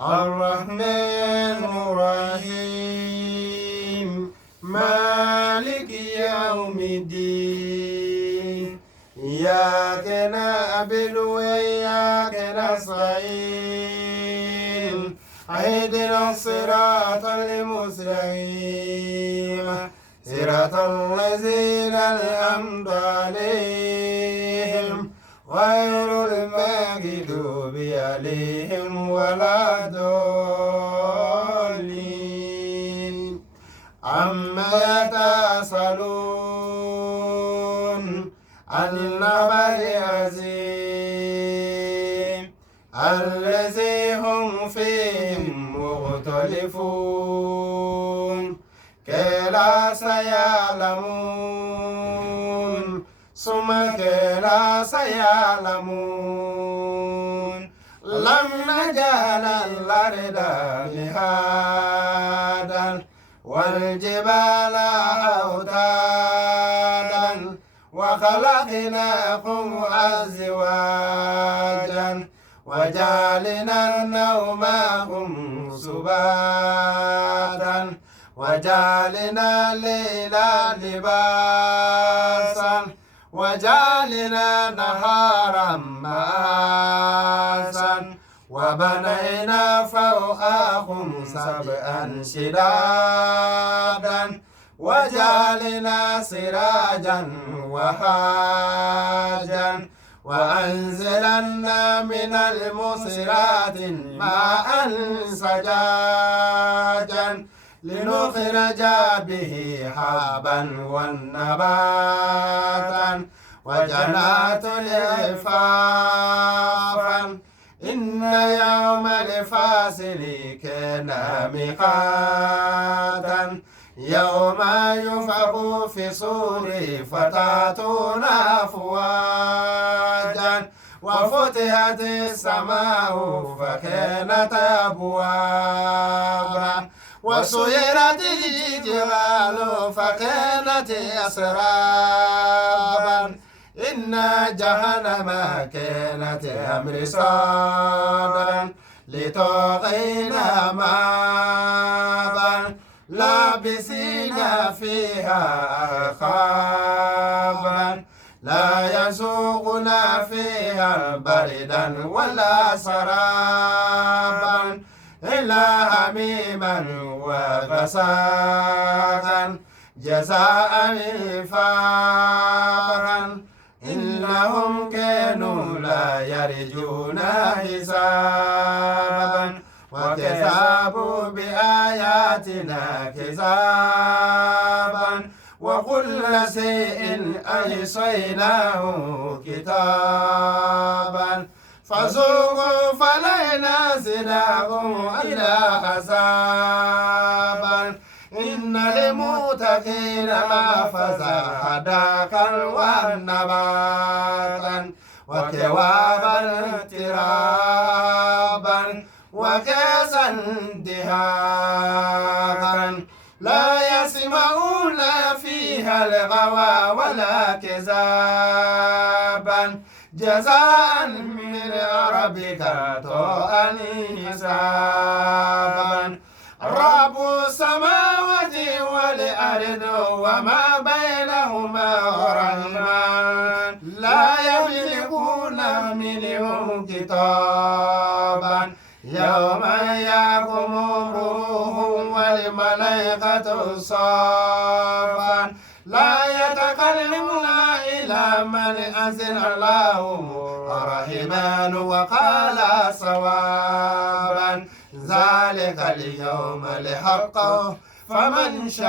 الرحمن الرحيم مالك يوم الدين إياك نعبد وإياك نستعين اهدنا الصراط المستقيم صراط الذين أنعمت عليهم غير المغضوب عليهم ولا الضالين عما يتساءلون عن النبأ العظيم الذي هم فيه مختلفون كلا سيعلمون ثم كلا سيعلمون لم نجعل الأرض مهادا والجبال أوتادا وخلقناكم أزواجا وجعلنا نومكم سباتا وجعلنا الليل لباسا وجعلنا نهارا معاشا وبنينا فوقكم سبعا شدادا وجعلنا سراجا وهاجا وأنزلنا من المعصرات ماء ثجاجا لنخرج به حبا ونباتا وجنات العفافا إن يوم الفاصل كان ميقاتا يوم ينفخ في الصور فتأتون أفواجا وفتحت السماء فكانت أبوابا وسيرت الجبال فكانت أسرابا إن جهنم كانت مرصادا لطاغين مآبا لابسين فيها أحقابا لا يذوقون فيها بردا ولا سرابا إلا حميما وغساقا جزاء وفاقا إنهم كانوا لا يرجون حسابا وكذبوا بآياتنا كذابا وكل شيء أحصيناه كتابا فذوقوا فلن نزدهم إلا عذابا إن للمتقين مفازا حداقا ونباتا وكوابا ترابا وكاسا دهاقا لا يسمعون فيها اللغو ولا كذابا جزاء من ربك طوعا حسابا رب السماوات والأرض وما بينهما رحمن لا يملكون منه كتابا يوم يقوم الروح والملائكة صافا لا يتكلمون إلا من أذن له الرحمن وقال صوابا ذلك اليوم الحق فمن شاء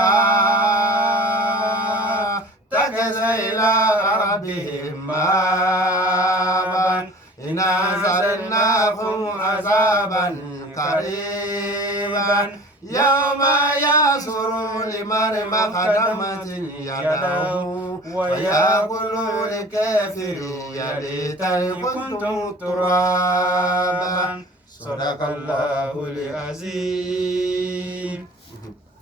اتخذ إلى ربه مآبا إنا أنذرناكم عذابا قريبا يوم يسر لمن قدمت يده ويقول الكافر يا ليتني كنت ترابا صدق الله العظيم.